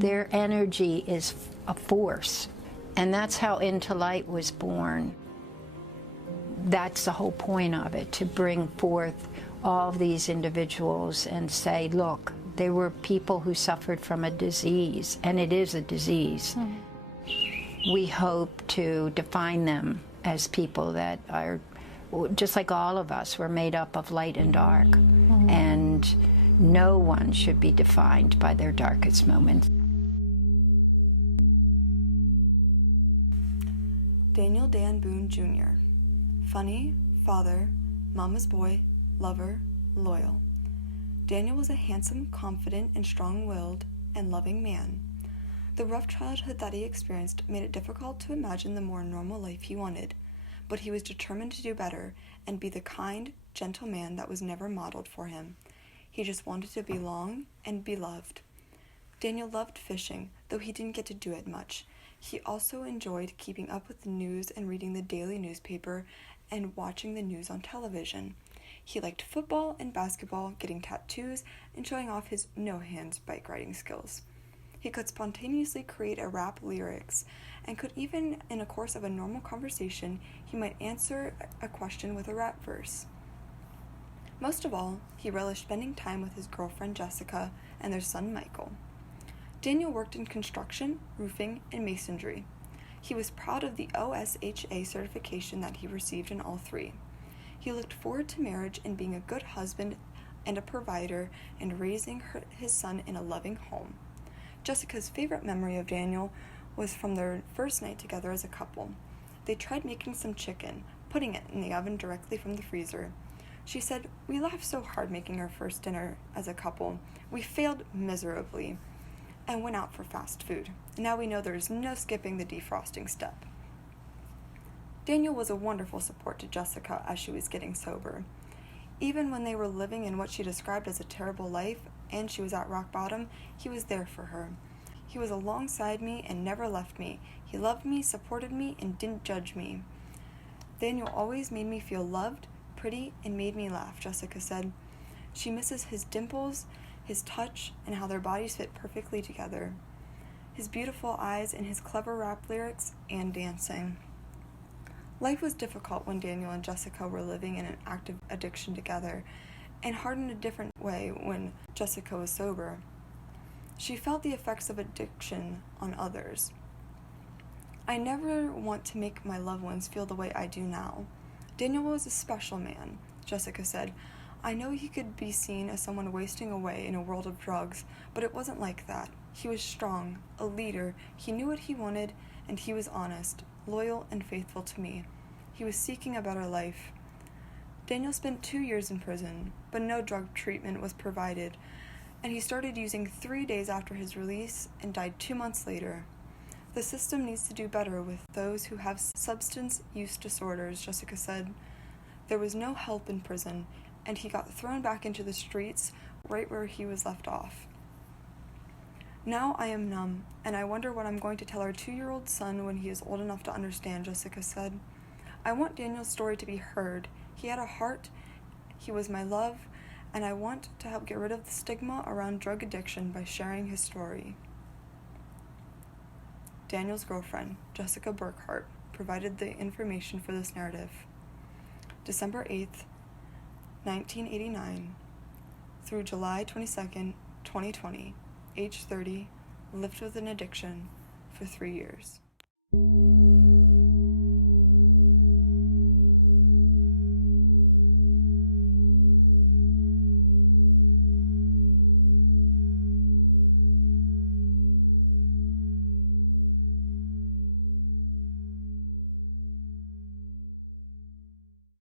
Their energy is a force, and that's how Into Light was born. That's the whole point of it, to bring forth all of these individuals and say, look, they were people who suffered from a disease, and it is a disease. We hope to define them as people that are, just like all of us, we're made up of light and dark, and no one should be defined by their darkest moments. Daniel Dan Boone Jr. Funny, father, mama's boy, lover, loyal. Daniel was a handsome, confident, and strong-willed and loving man. The rough childhood that he experienced made it difficult to imagine the more normal life he wanted, but he was determined to do better and be the kind, gentle man that was never modeled for him. He just wanted to belong and be loved. Daniel loved fishing, though he didn't get to do it much. He also enjoyed keeping up with the news and reading the daily newspaper and watching the news on television. He liked football and basketball, getting tattoos, and showing off his no-hands bike riding skills. He could spontaneously create a rap lyrics, and could even, in a course of a normal conversation, he might answer a question with a rap verse. Most of all, he relished spending time with his girlfriend Jessica and their son Michael. Daniel worked in construction, roofing, and masonry. He was proud of the OSHA certification that he received in all three. He looked forward to marriage and being a good husband and a provider and raising his son in a loving home. Jessica's favorite memory of Daniel was from their first night together as a couple. They tried making some chicken, putting it in the oven directly from the freezer. She said, "We laughed so hard making our first dinner as a couple. We failed miserably and went out for fast food. Now we know there's no skipping the defrosting step." Daniel was a wonderful support to Jessica as she was getting sober. Even when they were living in what she described as a terrible life and she was at rock bottom, he was there for her. He was alongside me and never left me. He loved me, supported me, and didn't judge me. Daniel always made me feel loved, pretty, and made me laugh, Jessica said. She misses his dimples, his touch, and how their bodies fit perfectly together. His beautiful eyes and his clever rap lyrics and dancing. Life was difficult when Daniel and Jessica were living in an active addiction together, and hard in a different way when Jessica was sober. She felt the effects of addiction on others. "I never want to make my loved ones feel the way I do now. Daniel was a special man," Jessica said. "I know he could be seen as someone wasting away in a world of drugs, but it wasn't like that. He was strong, a leader, he knew what he wanted, and he was honest, loyal, and faithful to me. He was seeking a better life." Daniel spent 2 years in prison, but no drug treatment was provided, and he started using 3 days after his release and died 2 months later. "The system needs to do better with those who have substance use disorders," Jessica said. "There was no help in prison, and he got thrown back into the streets right where he was left off. Now I am numb, and I wonder what I'm going to tell our 2-year-old son when he is old enough to understand," Jessica said. "I want Daniel's story to be heard. He had a heart, he was my love, and I want to help get rid of the stigma around drug addiction by sharing his story." Daniel's girlfriend, Jessica Burkhart, provided the information for this narrative. December 8th, 1989 through July 22nd, 2020, age 30, lived with an addiction for 3 years.